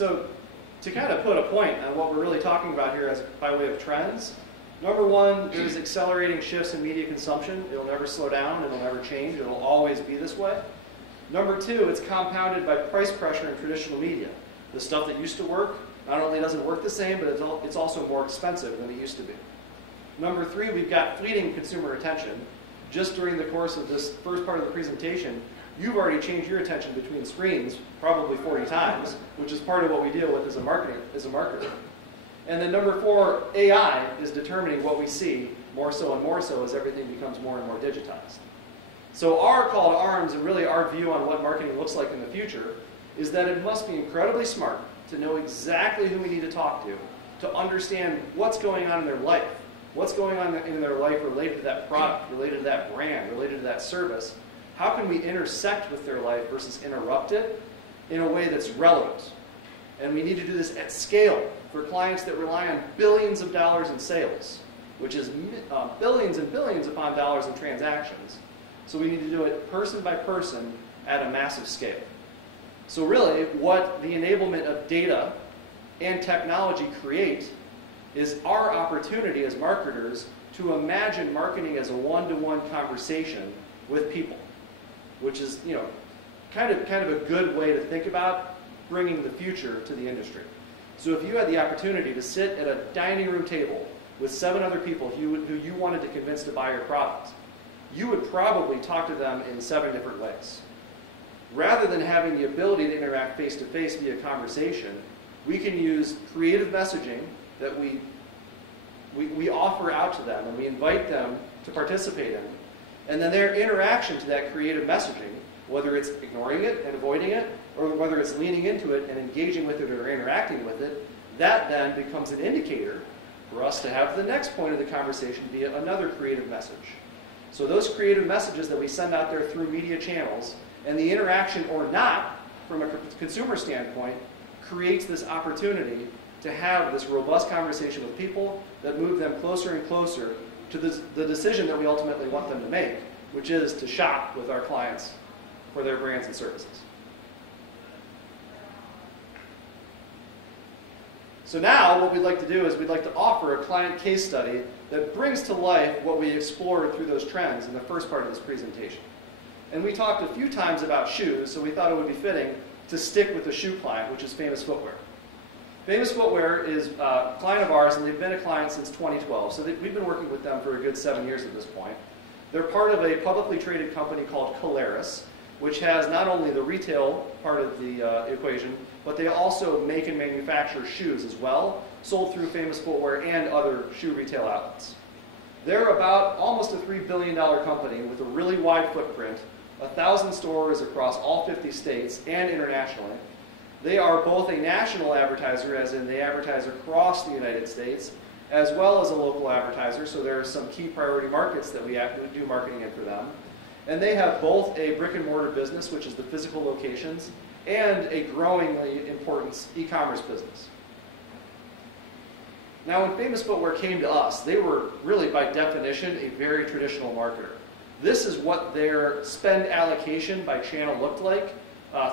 So to kind of put a point on what we're really talking about here as by way of trends, number one, there's accelerating shifts in media consumption. It'll never slow down. It'll never change. It'll always be this way. Number two, it's compounded by price pressure in traditional media. The stuff that used to work not only doesn't work the same, but it's also more expensive than it used to be. Number three, we've got fleeting consumer attention. Just during the course of this first part of the presentation, you've already changed your attention between screens probably 40 times, which is part of what we deal with as a marketer. And then number four, AI is determining what we see more so and more so as everything becomes more and more digitized. So our call to arms, and really our view on what marketing looks like in the future, is that it must be incredibly smart to know exactly who we need to talk to understand what's going on in their life, what's going on in their life related to that product, related to that brand, related to that service. How can we intersect with their life versus interrupt it in a way that's relevant? And we need to do this at scale for clients that rely on billions of dollars in sales, which is billions and billions upon dollars in transactions. So we need to do it person by person at a massive scale. So really, what the enablement of data and technology create is our opportunity as marketers to imagine marketing as a one-to-one conversation with people, which is, kind of a good way to think about bringing the future to the industry. So if you had the opportunity to sit at a dining room table with 7 other people who you wanted to convince to buy your product, you would probably talk to them in 7 different ways. Rather than having the ability to interact face-to-face via conversation, we can use creative messaging that we offer out to them and we invite them to participate in. And then their interaction to that creative messaging, whether it's ignoring it and avoiding it, or whether it's leaning into it and engaging with it or interacting with it, that then becomes an indicator for us to have the next point of the conversation be another creative message. So those creative messages that we send out there through media channels, and the interaction or not, from a consumer standpoint, creates this opportunity to have this robust conversation with people that move them closer and closer to the decision that we ultimately want them to make, which is to shop with our clients for their brands and services. So now what we'd like to do is we'd like to offer a client case study that brings to life what we explored through those trends in the first part of this presentation. And we talked a few times about shoes, so we thought it would be fitting to stick with the shoe client, which is Famous Footwear. Famous Footwear is a client of ours, and they've been a client since 2012, so we've been working with them for a good 7 years at this point. They're part of a publicly traded company called Caleres, which has not only the retail part of the equation, but they also make and manufacture shoes as well, sold through Famous Footwear and other shoe retail outlets. They're about almost a $3 billion company with a really wide footprint, 1,000 stores across all 50 states and internationally. They are both a national advertiser, as in they advertise across the United States, as well as a local advertiser, so there are some key priority markets that we do marketing in for them. And they have both a brick and mortar business, which is the physical locations, and a growingly important e-commerce business. Now, when Famous Footwear came to us, they were really, by definition, a very traditional marketer. This is what their spend allocation by channel looked like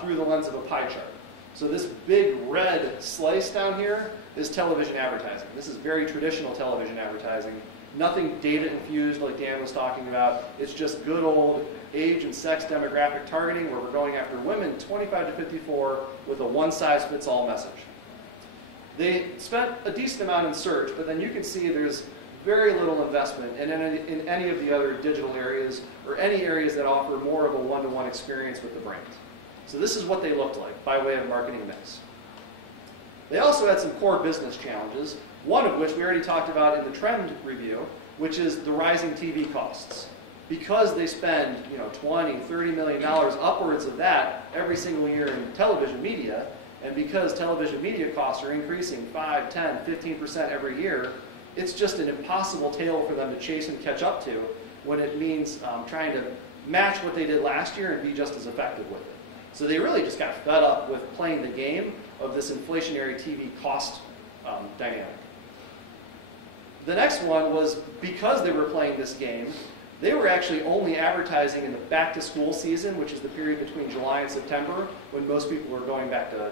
through the lens of a pie chart. So this big red slice down here is television advertising. This is very traditional television advertising. Nothing data infused like Dan was talking about. It's just good old age and sex demographic targeting where we're going after women 25 to 54 with a one-size-fits-all message. They spent a decent amount in search, but then you can see there's very little investment in any of the other digital areas or any areas that offer more of a one-to-one experience with the brand. So this is what they looked like by way of marketing mix. They also had some core business challenges, one of which we already talked about in the trend review, which is the rising TV costs. Because they spend $20, $30 million, upwards of that every single year in television media, and because television media costs are increasing 5, 10, 15% every year, it's just an impossible tale for them to chase and catch up to when it means trying to match what they did last year and be just as effective with it. So they really just got fed up with playing the game of this inflationary TV cost dynamic. The next one was because they were playing this game, they were actually only advertising in the back-to-school season, which is the period between July and September, when most people are going back to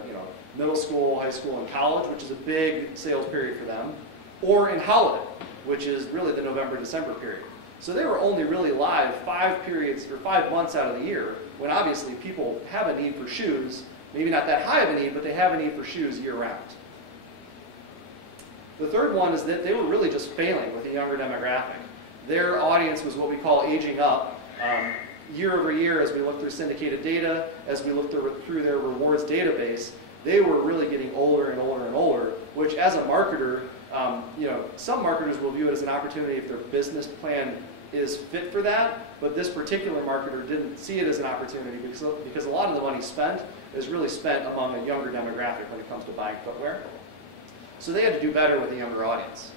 middle school, high school, and college, which is a big sales period for them, or in holiday, which is really the November-December period. So they were only really live 5 periods or 5 months out of the year, when obviously people have a need for shoes, maybe not that high of a need, but they have a need for shoes year-round. The third one is that they were really just failing with a younger demographic. Their audience was what we call aging up. Year over year, as we look through syndicated data, as we look through their rewards database, they were really getting older and older and older, which as a marketer, some marketers will view it as an opportunity if their business plan is fit for that, but this particular marketer didn't see it as an opportunity because a lot of the money spent is really spent among a younger demographic when it comes to buying footwear. So they had to do better with a younger audience.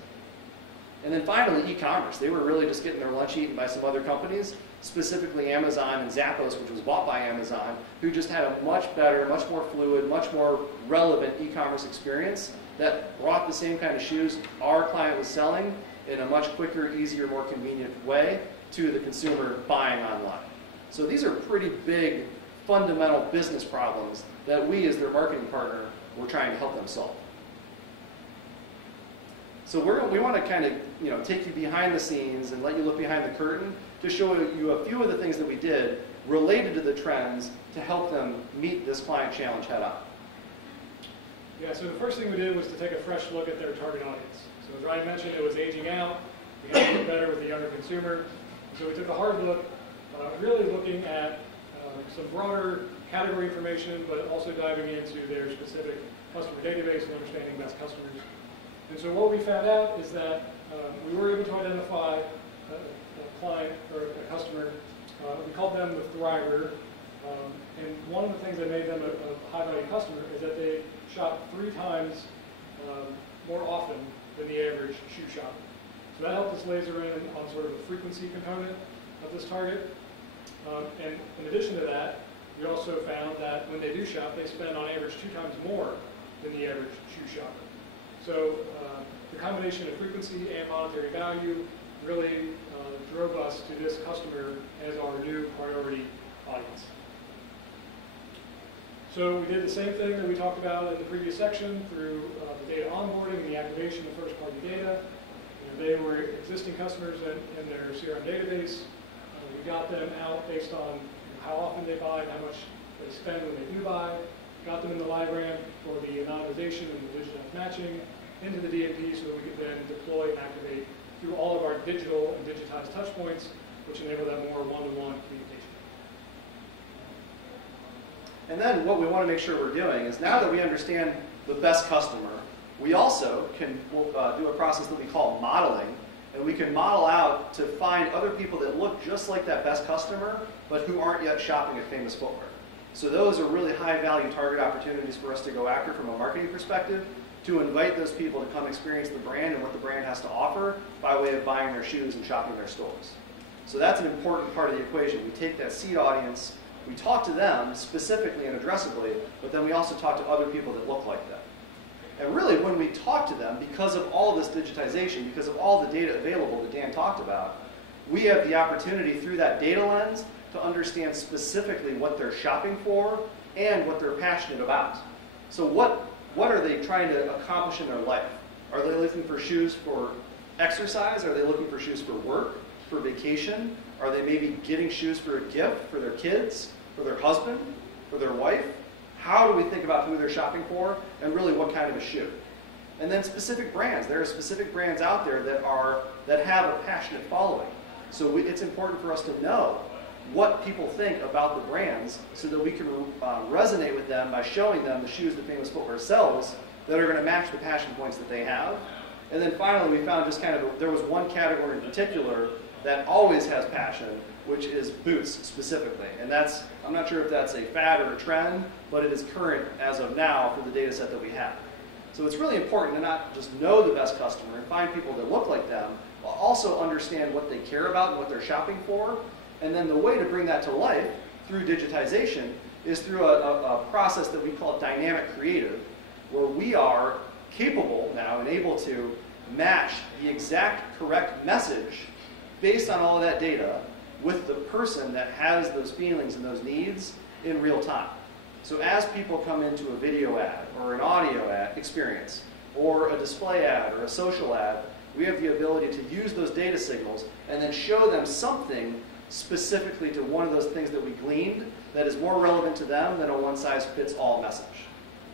And then finally, e-commerce. They were really just getting their lunch eaten by some other companies, specifically Amazon and Zappos, which was bought by Amazon, who just had a much better, much more fluid, much more relevant e-commerce experience that brought the same kind of shoes our client was selling in a much quicker, easier, more convenient way to the consumer buying online. So these are pretty big, fundamental business problems that we, as their marketing partner, were trying to help them solve. So we want to kind of take you behind the scenes and let you look behind the curtain to show you a few of the things that we did related to the trends to help them meet this client challenge head on. Yeah, so the first thing we did was to take a fresh look at their target audience. So as Ryan mentioned, it was aging out. We had to get better with the younger consumer. So we took a hard look, really looking at some broader category information, but also diving into their specific customer database and understanding best customers. And so what we found out is that we were able to identify a client or a customer. We called them the Thriver. And one of the things that made them a high-value customer is that they shop 3 times more often than the average shoe shopper. So that helped us laser in on sort of the frequency component of this target. And in addition to that, we also found that when they do shop, they spend on average 2 times more than the average shoe shopper. So the combination of frequency and monetary value really drove us to this customer as our new priority audience. So we did the same thing that we talked about in the previous section through the data onboarding and the activation of first-party data. They were existing customers in their CRM database. We got them out based on how often they buy and how much they spend when they do buy. Got them in the LiveRamp for the anonymization and the digitized matching into the DMP so that we could then deploy and activate through all of our digital and digitized touch points, which enable that more one-to-one communication. And then what we want to make sure we're doing is now that we understand the best customer, we also can do a process that we call modeling, and we can model out to find other people that look just like that best customer, but who aren't yet shopping at Famous Footwear. So those are really high-value target opportunities for us to go after from a marketing perspective, to invite those people to come experience the brand and what the brand has to offer by way of buying their shoes and shopping their stores. So that's an important part of the equation. We take that seed audience, we talk to them specifically and addressably, but then we also talk to other people that look like them. And really, when we talk to them, because of all this digitization, because of all the data available that Dan talked about, we have the opportunity through that data lens to understand specifically what they're shopping for and what they're passionate about. So what are they trying to accomplish in their life? Are they looking for shoes for exercise? Are they looking for shoes for work, for vacation? Are they maybe getting shoes for a gift for their kids, for their husband, for their wife? How do we think about who they're shopping for and really what kind of a shoe? And then specific brands. There are specific brands out there that have a passionate following. So it's important for us to know what people think about the brands so that we can resonate with them by showing them the shoes that Famous Footwear sells that are going to match the passion points that they have. And then finally, we found just there was one category in particular that always has passion, which is boots specifically. And I'm not sure if that's a fad or a trend, but it is current as of now for the data set that we have. So it's really important to not just know the best customer and find people that look like them, but also understand what they care about and what they're shopping for. And then the way to bring that to life through digitization is through a process that we call dynamic creative, where we are capable now and able to match the exact correct message based on all of that data with the person that has those feelings and those needs in real time. So as people come into a video ad or an audio ad experience or a display ad or a social ad, we have the ability to use those data signals and then show them something specifically to one of those things that we gleaned that is more relevant to them than a one-size-fits-all message.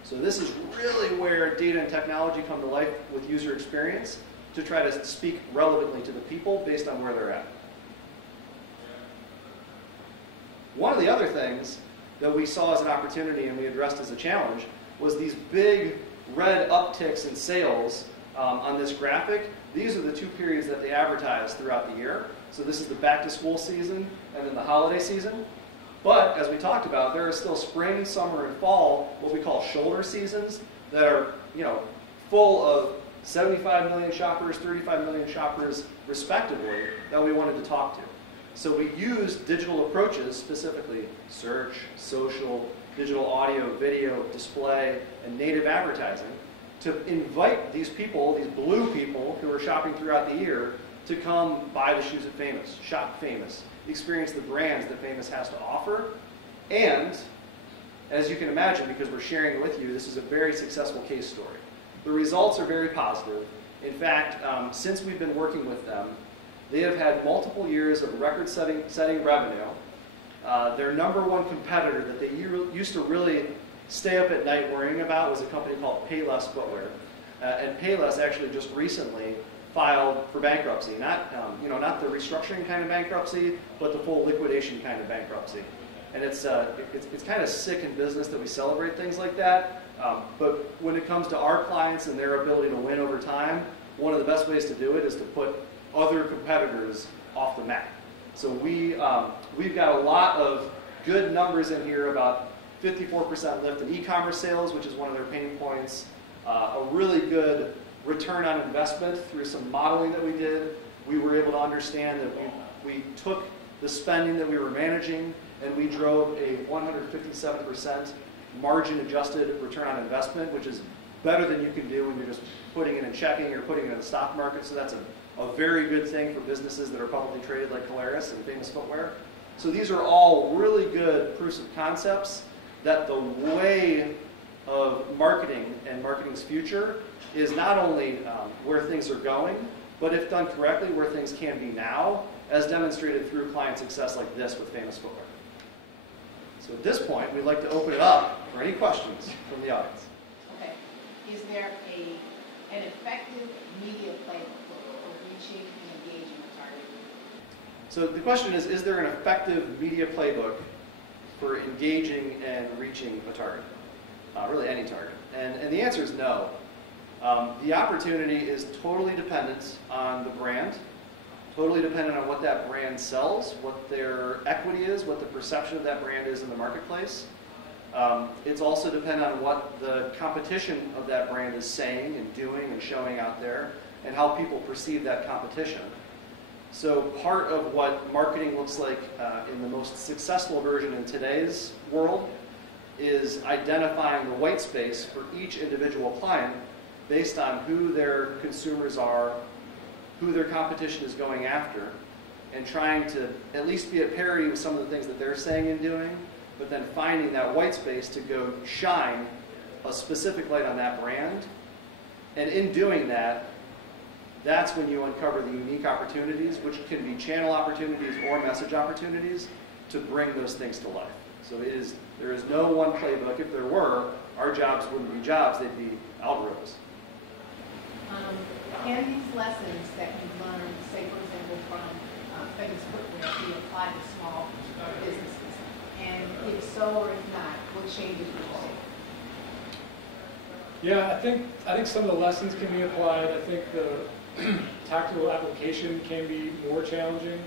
So this is really where data and technology come to life with user experience to try to speak relevantly to the people based on where they're at. One of the other things that we saw as an opportunity and we addressed as a challenge was these big red upticks in sales on this graphic. These are the two periods that they advertise throughout the year. So this is the back-to-school season and then the holiday season. But as we talked about, there are still spring, summer, and fall, what we call shoulder seasons, that are full of 75 million shoppers, 35 million shoppers, respectively, that we wanted to talk to. So we used digital approaches, specifically search, social, digital audio, video, display, and native advertising, to invite these people, these blue people who are shopping throughout the year, to come buy the shoes at Famous, shop Famous, experience the brands that Famous has to offer. And, as you can imagine, because we're sharing it with you, this is a very successful case story. The results are very positive. In fact, since we've been working with them, they have had multiple years of record-setting revenue. Their number one competitor that they used to really stay up at night worrying about was a company called Payless Footwear. And Payless actually just recently filed for bankruptcy, not the restructuring kind of bankruptcy, but the full liquidation kind of bankruptcy. And it's kind of sick in business that we celebrate things like that. But when it comes to our clients and their ability to win over time, one of the best ways to do it is to put other competitors off the map. So we've got a lot of good numbers in here about 54% lift in e-commerce sales, which is one of their pain points. A really good return on investment through some modeling that we did. We were able to understand that we took the spending that we were managing and we drove a 157% margin adjusted return on investment, which is better than you can do when you're just putting it in checking or putting it in the stock market. So that's a very good thing for businesses that are publicly traded like Caleres and Famous Footwear. So these are all really good proofs of concepts that the way of marketing and marketing's future is not only where things are going, but if done correctly, where things can be now, as demonstrated through client success like this with Famous Footwear. So at this point, we'd like to open it up for any questions from the audience. Okay. Is there an effective media playbook for reaching and engaging a target? So the question is there an effective media playbook for engaging and reaching a target? Really any target. And the answer is no. The opportunity is totally dependent on the brand, totally dependent on what that brand sells, what their equity is, what the perception of that brand is in the marketplace. It's also dependent on what the competition of that brand is saying and doing and showing out there, and how people perceive that competition. So part of what marketing looks like in the most successful version in today's world is identifying the white space for each individual client based on who their consumers are, who their competition is going after, and trying to at least be at parity with some of the things that they're saying and doing, but then finding that white space to go shine a specific light on that brand. And in doing that, that's when you uncover the unique opportunities, which can be channel opportunities or message opportunities, to bring those things to life. So there is no one playbook. If there were, our jobs wouldn't be jobs, they'd be algorithms. Can these lessons that you've learned, say for example from Famous Footwear, be applied to small businesses? And if so or if not, what changes would you see? Yeah, I think some of the lessons can be applied. I think the tactical application can be more challenging,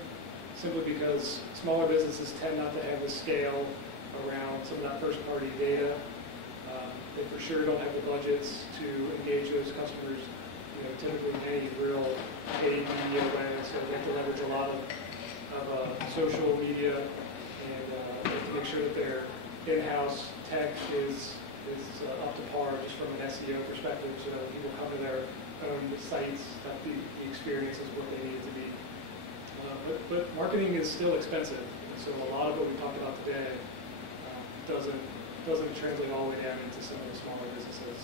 simply because smaller businesses tend not to have the scale around some of that first-party data. They for sure don't have the budgets to engage those customers, typically in any real paid media way. So they have to leverage a lot of social media, and they have to make sure that their in-house tech is up to par just from an SEO perspective, so that people come to their own sites, that the experience is what they need it to be. but marketing is still expensive, and so a lot of what we talked about today doesn't translate all the way down into some of the smaller businesses.